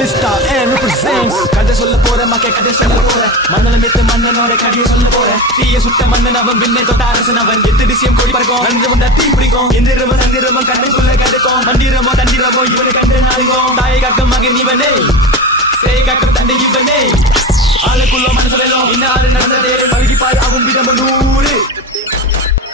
Mr. N represents கதை சொல்ல போற மக்கள் கதை சொல்ல போற மன்னல மித்து மன்னனோட கதையை சொல்ல போற தீய சுட்ட மன்னன் அவன் விண்ணை தொட்ட அரசன் அவன் எத்து விஷயம் கொடி பறக்கும் அன்று வந்தா தீ பிடிக்கும் எந்திரமோ சந்திரமோ கண்ணுக்குள்ள கடுக்கும் மந்திரமோ தந்திரமோ இவனை கண்டு நாளுக்கும் தாயை காக்கும் மகன் இவனே சேய் காக்கும் தந்தை இவனே ஆளுக்குள்ள மனசு வெல்லும் இன்னாரு நடந்ததே பழகி பாய் அவன் விதம் 100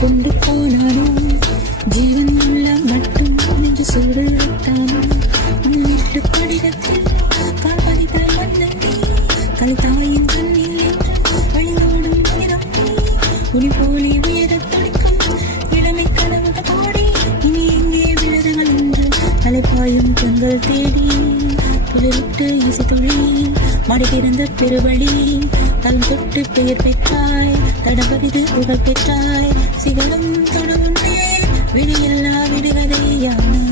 கொண்டு போனாலும் ஜீவன் உள்ள மட்டும் நெஞ்சு சூடு வைத்தாலும் வீட்டு படிடத்தில் கால் பதித்தாய் மன்னி கழுத்தாயின் கண்ணில் என்று வழியோடும் உனி போலி உயர துடிக்கும் இளமை கனவுக பாடி இனி எங்கே விழுதுகள் என்று அலைப்பாயும் கண்கள் தேடி துளிரிட்டு இசை தொழி மாடி திறந்த பெருவழி தலம் தொட்டு பெயர் பெற்றாய் தடபதிது புகழ் பெற்றாய் சிகரம் தொடரும் விடியல்லா விடுகதையானாய்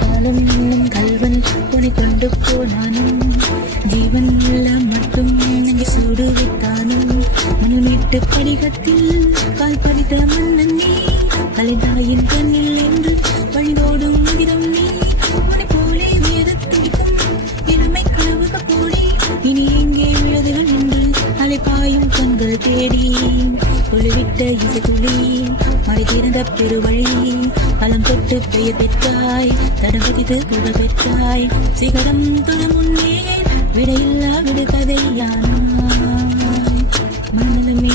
காலம் என்னும் கல்வன் உனை கொண்டு போனானும் ஜீவன் உள்ள மட்டும் நெஞ்சு சூடு வைத்தானும் மணல் மீட்டு படிகத்தில் கால் பதித்த மன்னன் நீ கலைதாயின் கண்ணில் என்று வழிதோடும் விதம் நீ உன்னை போலே வேதத்துடிக்கும் இளமை கனவுக போடி இனி எங்கே விழுதுகள் என்று அலைப்பாயும் கண்கள் தேடி ஒளிவிட்ட இசை துளி மறை திறந்த பெருவழி பலம் தொட்டு பெயர் பெற்றாய் தடபதித்து புகழ் பெற்றாய் சிகரம் தொட முன்னே விடையில்லா விடுகதையானாய் மனமே